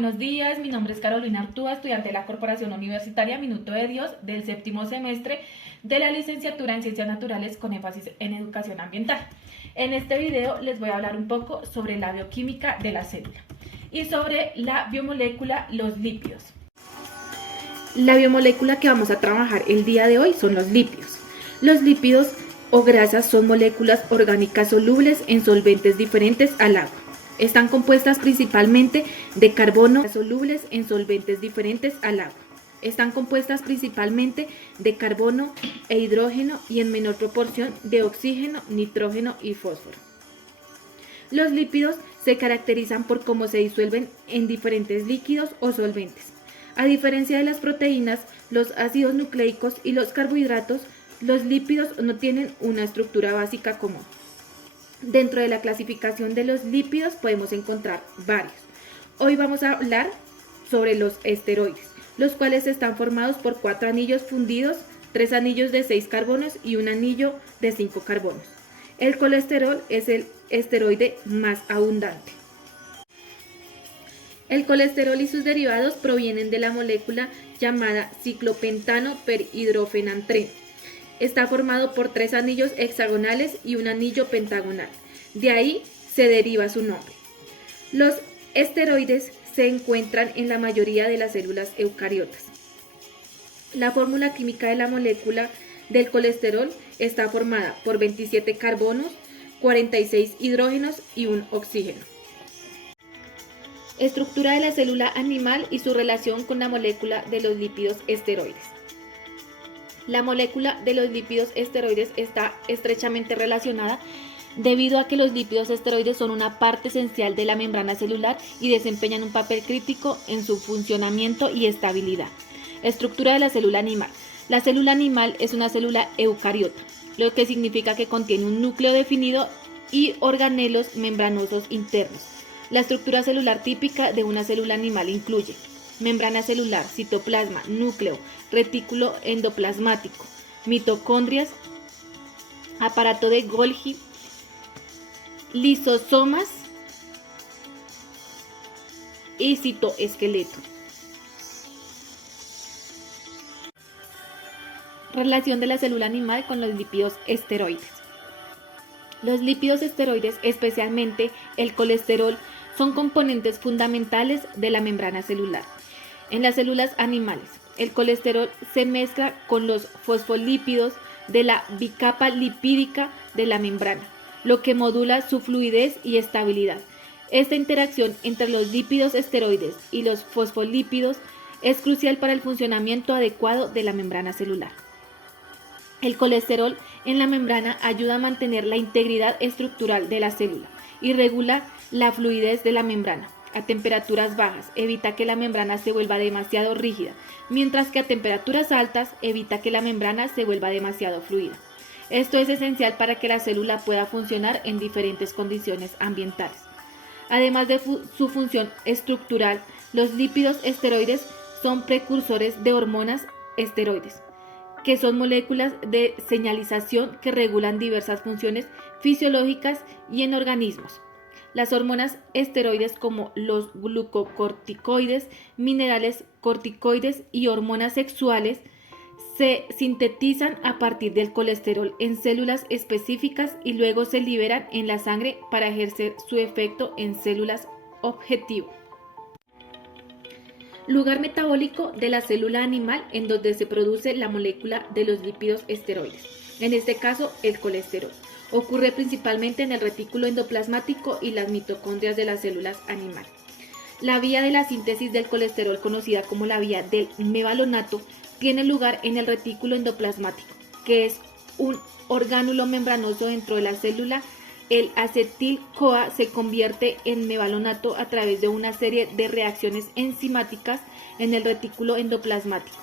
buenos días. Mi nombre es Carolina Artúa, estudiante de la Corporación Universitaria Minuto de Dios del séptimo semestre de la licenciatura en Ciencias Naturales con énfasis en Educación Ambiental. En este video les voy a hablar un poco sobre la bioquímica de la célula y sobre la biomolécula, los lípidos. La biomolécula que vamos a trabajar el día de hoy son los lípidos. Los lípidos o grasas son moléculas orgánicas solubles en solventes diferentes al agua. Están compuestas principalmente de carbono, solubles en solventes diferentes al agua. Están compuestas principalmente de carbono e hidrógeno y en menor proporción de oxígeno, nitrógeno y fósforo. Los lípidos se caracterizan por cómo se disuelven en diferentes líquidos o solventes. A diferencia de las proteínas, los ácidos nucleicos y los carbohidratos, los lípidos no tienen una estructura básica común. Dentro de la clasificación de los lípidos podemos encontrar varios. Hoy vamos a hablar sobre los esteroides, los cuales están formados por 4 anillos fundidos, 3 anillos de 6 carbonos y un anillo de 5 carbonos. El colesterol es el esteroide más abundante. El colesterol y sus derivados provienen de la molécula llamada ciclopentano perhidrofenantreno. Está formado por 3 anillos hexagonales y un anillo pentagonal. De ahí se deriva su nombre. Los esteroides se encuentran en la mayoría de las células eucariotas. La fórmula química de la molécula del colesterol está formada por 27 carbonos, 46 hidrógenos y un oxígeno. Estructura de la célula animal y su relación con la molécula de los lípidos esteroides. La molécula de los lípidos esteroides está estrechamente relacionada debido a que los lípidos esteroides son una parte esencial de la membrana celular y desempeñan un papel crítico en su funcionamiento y estabilidad. Estructura de la célula animal. La célula animal es una célula eucariota, lo que significa que contiene un núcleo definido y organelos membranosos internos. La estructura celular típica de una célula animal incluye membrana celular, citoplasma, núcleo, retículo endoplasmático, mitocondrias, aparato de Golgi, lisosomas y citoesqueleto. Relación de la célula animal con los lípidos esteroides. Los lípidos esteroides, especialmente el colesterol, son componentes fundamentales de la membrana celular. En las células animales, el colesterol se mezcla con los fosfolípidos de la bicapa lipídica de la membrana, lo que modula su fluidez y estabilidad. Esta interacción entre los lípidos esteroides y los fosfolípidos es crucial para el funcionamiento adecuado de la membrana celular. El colesterol en la membrana ayuda a mantener la integridad estructural de la célula y regula la fluidez de la membrana. A temperaturas bajas evita que la membrana se vuelva demasiado rígida, mientras que a temperaturas altas evita que la membrana se vuelva demasiado fluida. Esto es esencial para que la célula pueda funcionar en diferentes condiciones ambientales. Además de su función estructural, los lípidos esteroides son precursores de hormonas esteroides, que son moléculas de señalización que regulan diversas funciones fisiológicas y en organismos. Las hormonas esteroides como los glucocorticoides, minerales corticoides y hormonas sexuales se sintetizan a partir del colesterol en células específicas y luego se liberan en la sangre para ejercer su efecto en células objetivo. Lugar metabólico de la célula animal en donde se produce la molécula de los lípidos esteroides, en este caso el colesterol. Ocurre principalmente en el retículo endoplasmático y las mitocondrias de las células animales. La vía de la síntesis del colesterol, conocida como la vía del mevalonato, tiene lugar en el retículo endoplasmático, que es un orgánulo membranoso dentro de la célula. El acetil-CoA se convierte en mevalonato a través de una serie de reacciones enzimáticas en el retículo endoplasmático.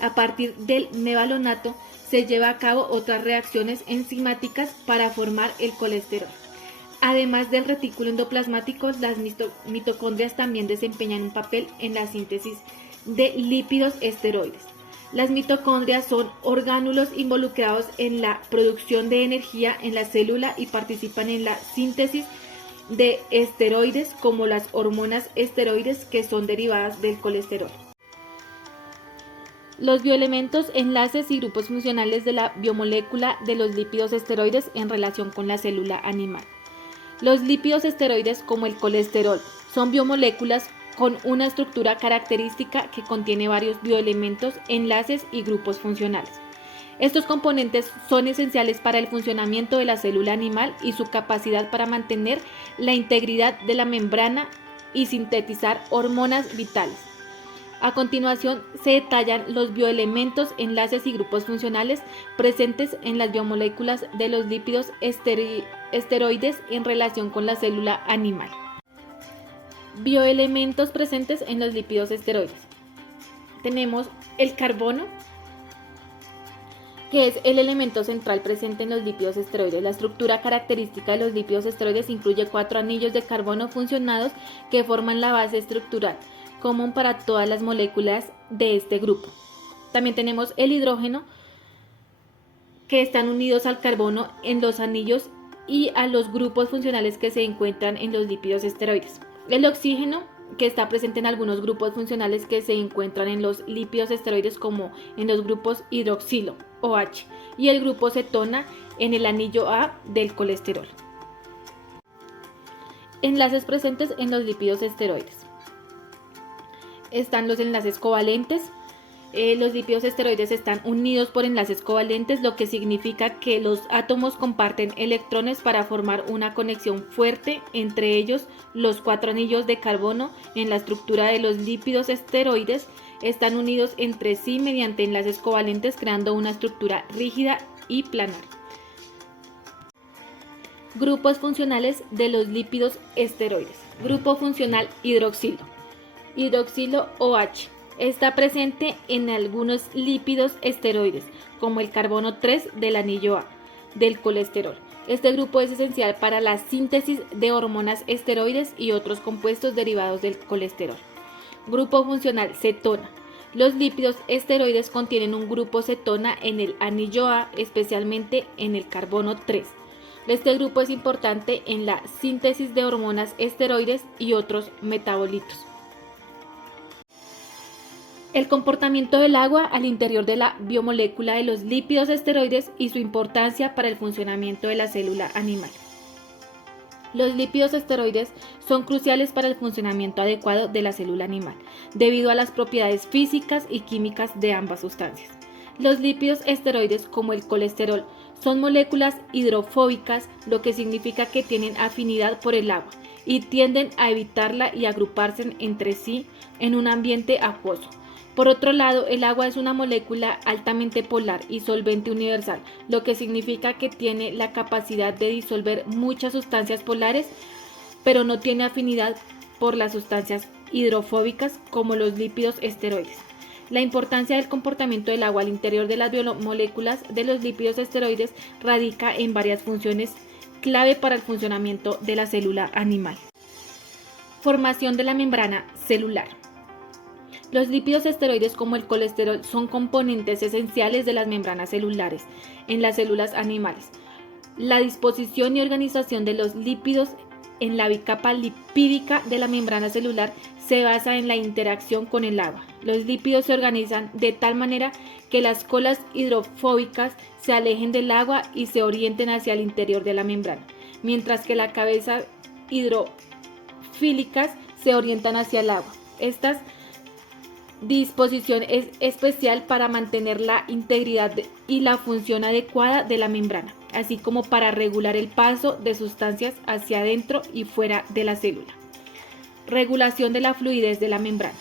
A partir del mevalonato se lleva a cabo otras reacciones enzimáticas para formar el colesterol. Además del retículo endoplasmático, las mitocondrias también desempeñan un papel en la síntesis de lípidos esteroides. Las mitocondrias son orgánulos involucrados en la producción de energía en la célula y participan en la síntesis de esteroides como las hormonas esteroides que son derivadas del colesterol. Los bioelementos, enlaces y grupos funcionales de la biomolécula de los lípidos esteroides en relación con la célula animal. Los lípidos esteroides, como el colesterol, son biomoléculas con una estructura característica que contiene varios bioelementos, enlaces y grupos funcionales. Estos componentes son esenciales para el funcionamiento de la célula animal y su capacidad para mantener la integridad de la membrana y sintetizar hormonas vitales. A continuación se detallan los bioelementos, enlaces y grupos funcionales presentes en las biomoléculas de los lípidos esteroides en relación con la célula animal. Bioelementos presentes en los lípidos esteroides. Tenemos el carbono, que es el elemento central presente en los lípidos esteroides. La estructura característica de los lípidos esteroides incluye 4 anillos de carbono funcionados que forman la base estructural común para todas las moléculas de este grupo. También tenemos el hidrógeno, que están unidos al carbono en los anillos y a los grupos funcionales que se encuentran en los lípidos esteroides. El oxígeno, que está presente en algunos grupos funcionales que se encuentran en los lípidos esteroides, como en los grupos hidroxilo OH, y el grupo cetona en el anillo A del colesterol. Enlaces presentes en los lípidos esteroides. Están los enlaces covalentes. Los lípidos esteroides están unidos por enlaces covalentes, lo que significa que los átomos comparten electrones para formar una conexión fuerte. Entre ellos, los 4 anillos de carbono en la estructura de los lípidos esteroides están unidos entre sí mediante enlaces covalentes, creando una estructura rígida y planar. Grupos funcionales de los lípidos esteroides. Grupo funcional hidroxilo. Hidroxilo OH. Está presente en algunos lípidos esteroides, como el carbono 3 del anillo A del colesterol. Este grupo es esencial para la síntesis de hormonas esteroides y otros compuestos derivados del colesterol. Grupo funcional cetona. Los lípidos esteroides contienen un grupo cetona en el anillo A, especialmente en el carbono 3. Este grupo es importante en la síntesis de hormonas esteroides y otros metabolitos. El comportamiento del agua al interior de la biomolécula de los lípidos esteroides y su importancia para el funcionamiento de la célula animal. Los lípidos esteroides son cruciales para el funcionamiento adecuado de la célula animal, debido a las propiedades físicas y químicas de ambas sustancias. Los lípidos esteroides, como el colesterol, son moléculas hidrofóbicas, lo que significa que tienen afinidad por el agua y tienden a evitarla y agruparse entre sí en un ambiente acuoso. Por otro lado, el agua es una molécula altamente polar y solvente universal, lo que significa que tiene la capacidad de disolver muchas sustancias polares, pero no tiene afinidad por las sustancias hidrofóbicas como los lípidos esteroides. La importancia del comportamiento del agua al interior de las biomoléculas de los lípidos esteroides radica en varias funciones clave para el funcionamiento de la célula animal. Formación de la membrana celular. Los lípidos esteroides, como el colesterol, son componentes esenciales de las membranas celulares en las células animales. La disposición y organización de los lípidos en la bicapa lipídica de la membrana celular se basa en la interacción con el agua. Los lípidos se organizan de tal manera que las colas hidrofóbicas se alejen del agua y se orienten hacia el interior de la membrana, mientras que las cabezas hidrofílicas se orientan hacia el agua. Esta disposición es especial para mantener la integridad y la función adecuada de la membrana, así como para regular el paso de sustancias hacia adentro y fuera de la célula. Regulación de la fluidez de la membrana.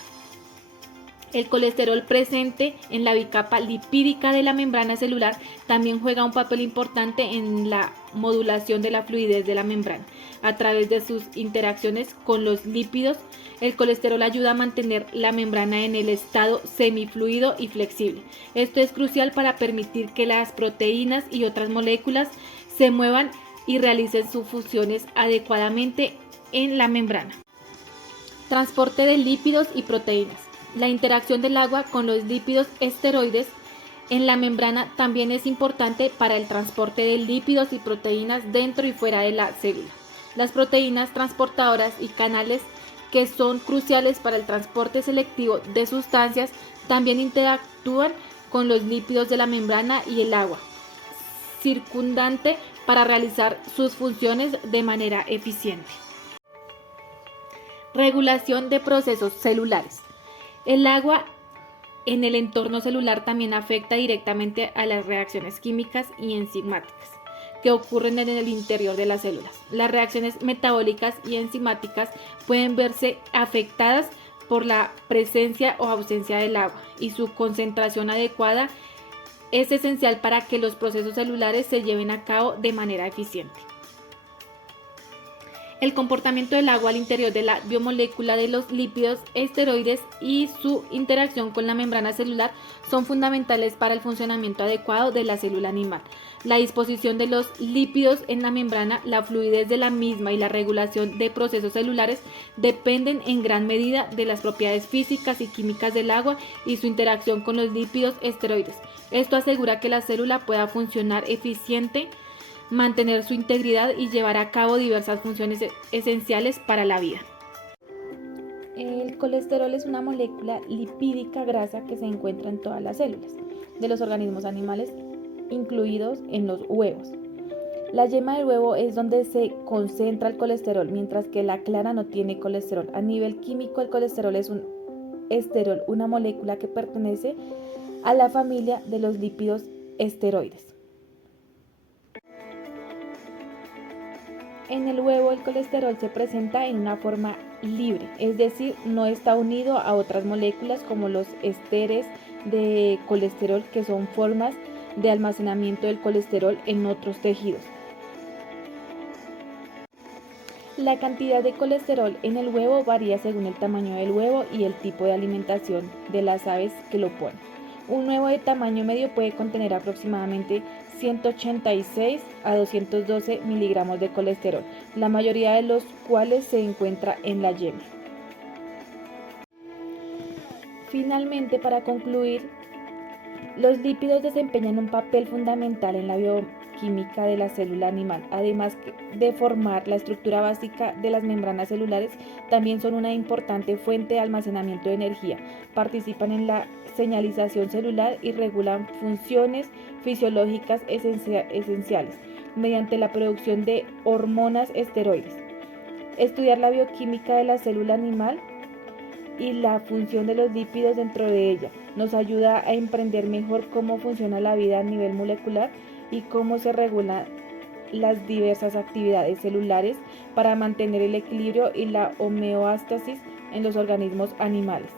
El colesterol presente en la bicapa lipídica de la membrana celular también juega un papel importante en la modulación de la fluidez de la membrana. A través de sus interacciones con los lípidos, el colesterol ayuda a mantener la membrana en el estado semifluido y flexible. Esto es crucial para permitir que las proteínas y otras moléculas se muevan y realicen sus funciones adecuadamente en la membrana. Transporte de lípidos y proteínas. La interacción del agua con los lípidos esteroides en la membrana también es importante para el transporte de lípidos y proteínas dentro y fuera de la célula. Las proteínas transportadoras y canales que son cruciales para el transporte selectivo de sustancias también interactúan con los lípidos de la membrana y el agua circundante para realizar sus funciones de manera eficiente. Regulación de procesos celulares. El agua en el entorno celular también afecta directamente a las reacciones químicas y enzimáticas que ocurren en el interior de las células. Las reacciones metabólicas y enzimáticas pueden verse afectadas por la presencia o ausencia del agua, y su concentración adecuada es esencial para que los procesos celulares se lleven a cabo de manera eficiente. El comportamiento del agua al interior de la biomolécula de los lípidos esteroides y su interacción con la membrana celular son fundamentales para el funcionamiento adecuado de la célula animal. La disposición de los lípidos en la membrana, la fluidez de la misma y la regulación de procesos celulares dependen en gran medida de las propiedades físicas y químicas del agua y su interacción con los lípidos esteroides. Esto asegura que la célula pueda funcionar eficiente, mantener su integridad y llevar a cabo diversas funciones esenciales para la vida. El colesterol es una molécula lipídica grasa que se encuentra en todas las células de los organismos animales, incluidos en los huevos. La yema del huevo es donde se concentra el colesterol, mientras que la clara no tiene colesterol. A nivel químico, el colesterol es un esterol, una molécula que pertenece a la familia de los lípidos esteroides. En el huevo el colesterol se presenta en una forma libre, es decir, no está unido a otras moléculas como los ésteres de colesterol, que son formas de almacenamiento del colesterol en otros tejidos. La cantidad de colesterol en el huevo varía según el tamaño del huevo y el tipo de alimentación de las aves que lo ponen. Un huevo de tamaño medio puede contener aproximadamente 186 a 212 miligramos de colesterol, la mayoría de los cuales se encuentra en la yema. Finalmente, para concluir, los lípidos desempeñan un papel fundamental en la bioquímica de la célula animal. Además de formar la estructura básica de las membranas celulares, también son una importante fuente de almacenamiento de energía. Participan en la señalización celular y regulan funciones fisiológicas esenciales mediante la producción de hormonas esteroides. Estudiar la bioquímica de la célula animal y la función de los lípidos dentro de ella nos ayuda a comprender mejor cómo funciona la vida a nivel molecular y cómo se regulan las diversas actividades celulares para mantener el equilibrio y la homeostasis en los organismos animales.